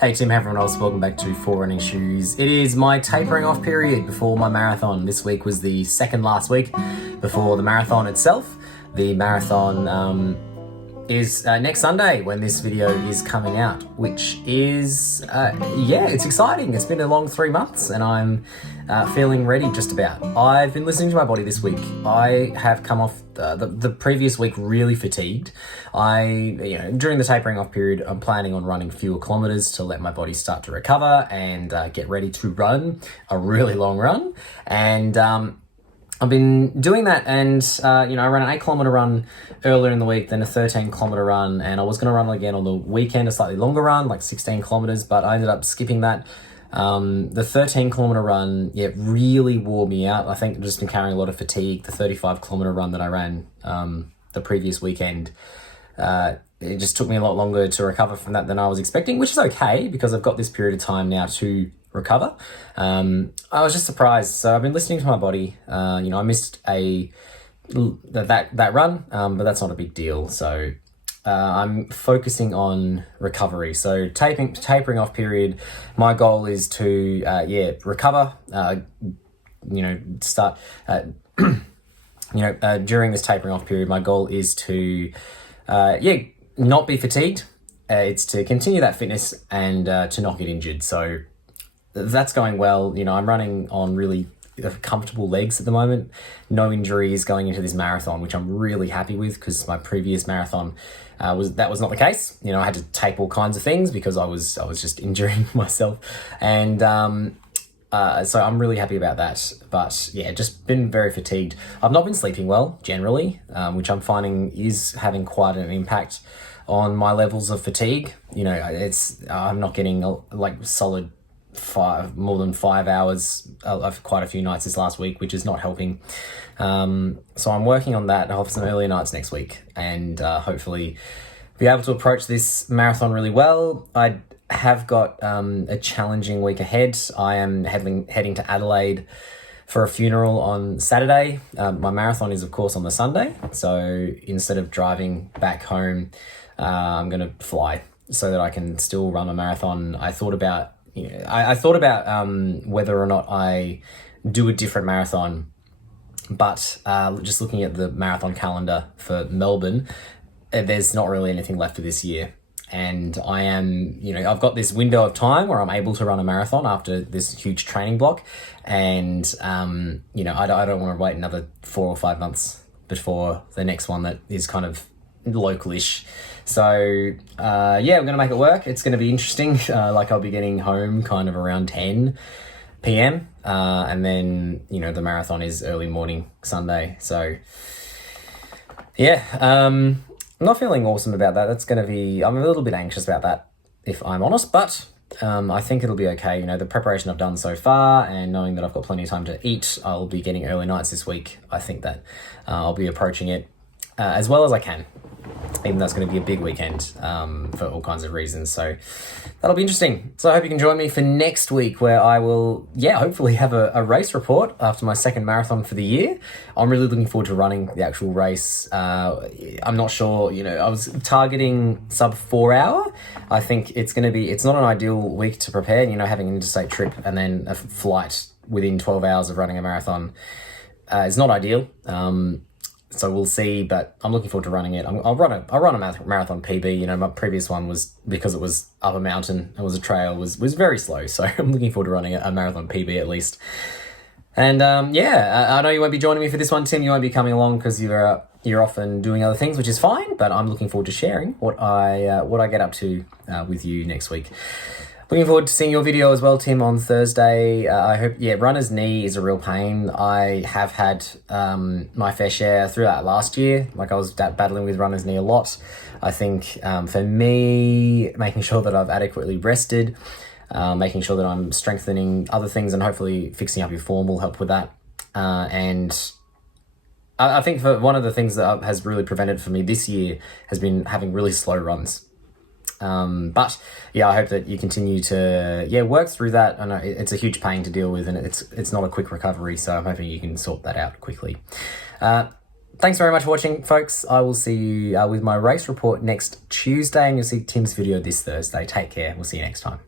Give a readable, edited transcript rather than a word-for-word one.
Hey Tim, everyone else, welcome back to For Running Shoes. It is my tapering off period before my marathon. This week was the second last week before the marathon itself. The marathon is next Sunday when this video is coming out, which is, it's exciting. It's been a long 3 months and I'm feeling ready just about. I've been listening to my body this week. I have come off the previous week really fatigued. During the tapering off period, I'm planning on running fewer kilometres to let my body start to recover and get ready to run a really long run. And I've been doing that, and I ran an 8-kilometre run earlier in the week, then a 13-kilometre run, and I was going to run again on the weekend, a slightly longer run, like 16 kilometres, but I ended up skipping that. The 13-kilometre run, really wore me out. I think I've just been carrying a lot of fatigue. The 35-kilometre run that I ran the previous weekend, it just took me a lot longer to recover from that than I was expecting, which is okay because I've got this period of time now to recover. I was just surprised. So I've been listening to my body. I missed that run, but that's not a big deal. So I'm focusing on recovery. So tapering off period, my goal is to recover. Start. During this tapering off period, my goal is to not be fatigued. It's to continue that fitness and to not get injured. So that's going well. I'm running on really comfortable legs at the moment. No injuries going into this marathon, which I'm really happy with because my previous marathon was not the case. I had to tape all kinds of things because I was just injuring myself, and so I'm really happy about that. But just been very fatigued. I've not been sleeping well generally, which I'm finding is having quite an impact on my levels of fatigue. I'm not getting solid more than 5 hours of quite a few nights this last week, which is not helping. So I'm working on that. I'll have some earlier nights next week and hopefully be able to approach this marathon really well. I have got a challenging week ahead. I am heading to Adelaide for a funeral on Saturday. My marathon is of course on the Sunday. So instead of driving back home, I'm going to fly so that I can still run a marathon. I thought about whether or not I do a different marathon, but just looking at the marathon calendar for Melbourne, there's not really anything left for this year. And I am, I've got this window of time where I'm able to run a marathon after this huge training block. And, I don't want to wait another 4 or 5 months before the next one that is kind of localish. So I'm gonna make it work. It's gonna be interesting. I'll be getting home kind of around 10 p.m. And then the marathon is early morning Sunday. So I'm not feeling awesome about that. I'm a little bit anxious about that, if I'm honest, but I think it'll be okay. The preparation I've done so far and knowing that I've got plenty of time to eat, I'll be getting early nights this week. I think that I'll be approaching it as well as I can, even though it's going to be a big weekend for all kinds of reasons. So that'll be interesting. So I hope you can join me for next week where I will, hopefully have a race report after my second marathon for the year. I'm really looking forward to running the actual race. I'm not sure, I was targeting sub 4 hour. I think it's not an ideal week to prepare, having an interstate trip and then a flight within 12 hours of running a marathon is not ideal. So we'll see, but I'm looking forward to running it. I'll run a marathon PB. My previous one was, because it was up a mountain, it was a trail, was very slow. So I'm looking forward to running a marathon PB at least. And I know you won't be joining me for this one, Tim. You won't be coming along because you're off and doing other things, which is fine. But I'm looking forward to sharing what I get up to with you next week. Looking forward to seeing your video as well, Tim, on Thursday. I hope, runner's knee is a real pain. I have had my fair share throughout last year. I was battling with runner's knee a lot. I think for me, making sure that I've adequately rested, making sure that I'm strengthening other things and hopefully fixing up your form will help with that. And I think for one of the things that has really prevented for me this year has been having really slow runs. But I hope that you continue to work through that. I know it's a huge pain to deal with and it's not a quick recovery, so I'm hoping you can sort that out quickly. Thanks very much for watching, folks. I will see you with my race report next Tuesday, and you'll see Tim's video this Thursday. Take care. We'll see you next time.